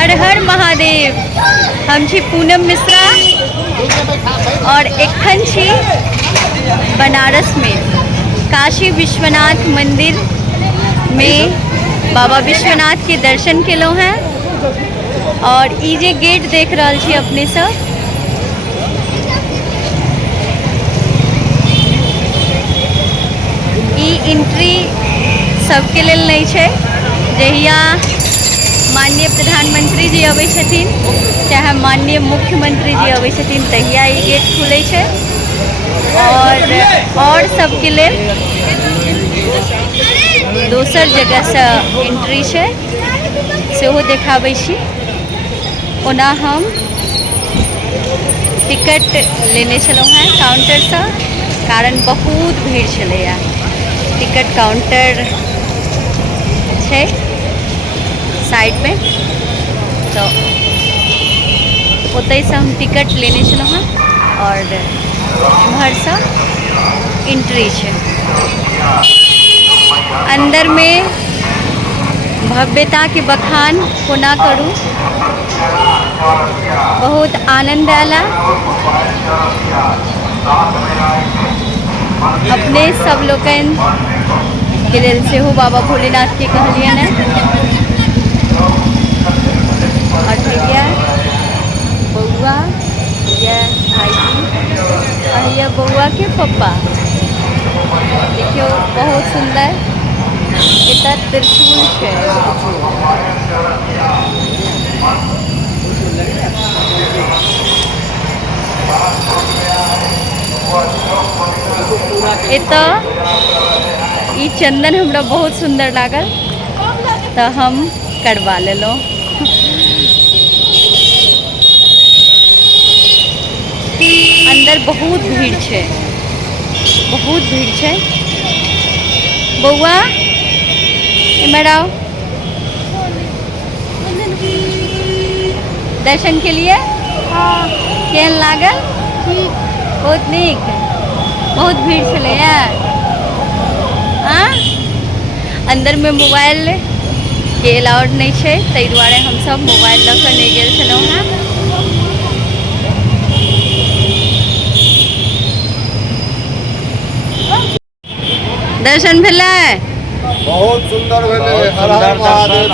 हर हर महादेव। हम छी पूनम मिश्रा और एखन छी बनारस में काशी विश्वनाथ मंदिर में बाबा विश्वनाथ के दर्शन केलहुँ हैं। और ई जे गेट देख रहल छी अपने सब, ई एंट्री सबके लेल नहीं छै। जहिया माननीय प्रधानमंत्री जी अबै छथिन चाहे माननीय मुख्यमंत्री जी अबै छथिन तहिया ई गेट खुलै छै। और सबके लेल दोसर जगह से एंट्री छै, सेहो देखाबै छी। ओना हम टिकट लेने छलहुँ हैं काउंटर से, कारण बहुत भीड़ छलैया। टिकट काउंटर छै साइड में, तो ओतय से हम टिकट लेने छलहुँ हैं और इम्हर से एंट्री छै। अंदर में भव्यता के बखान कोना करूँ, बहुत आनंद आला। अपने सब लोगन के लेल सेहो बाबा भोलेनाथ के कहलियन है। और भैया बउआ या भाईजी और ये बउआ के पप्पा, देखियो बहुत सुंदर एता त्रिशूल छै। एता ई चंदन हमरा बहुत सुंदर लागल तो हम करवा लेलहुँ। अंदर बहुत भीड़ छै, बहुत भीड़ छै। बउआ इमर आओ, दर्शन के लिए केहन लागल? बहुत नीक, बहुत भीड़ छलैया। अंदर में मोबाइल के अलाउड नहीं छै, ताहि दुआरे हम सब मोबाइल लऽ कऽ नहीं गेल छलहुँ हैं। दर्शन भेलै? बहुत सुंदर भेलै। हर हर महादेव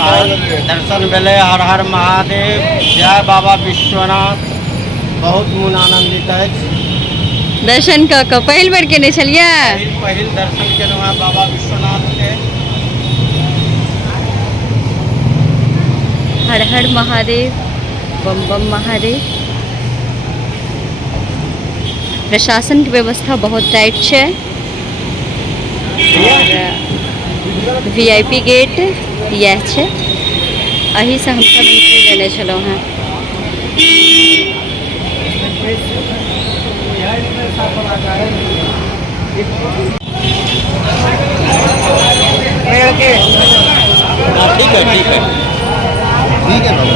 दर्शन भेलै। हर हर महादेव, जय बाबा विश्वनाथ। बहुत मन आनंदित अछि। दर्शन कऽ पहिल बेर केने छलियै? पहिल दर्शन केलहुँ हैं बाबा विश्वनाथ के। हर हर महादेव, बम बम महादेव। प्रशासन की व्यवस्था बहुत टाइट है। VIP गेट यह है, अही से हम सब एंट्री लेने छलहुँ हैं। ठीक है, ठीक है, ठीक है बाबा।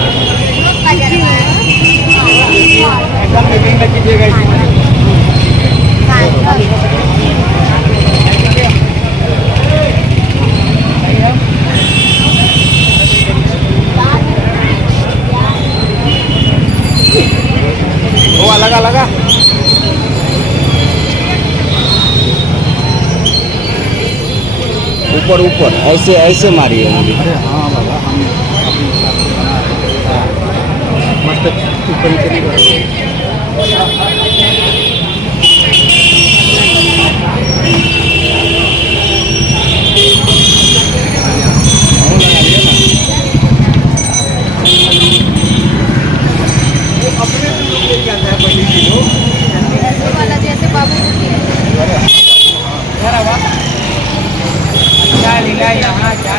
लगा लगा ऊपर ऊपर ऐसे ऐसे मारिए। हाँ बाबा, हम मस्त ऊपर नीचे वाला जैसे बाबू यहाँ क्या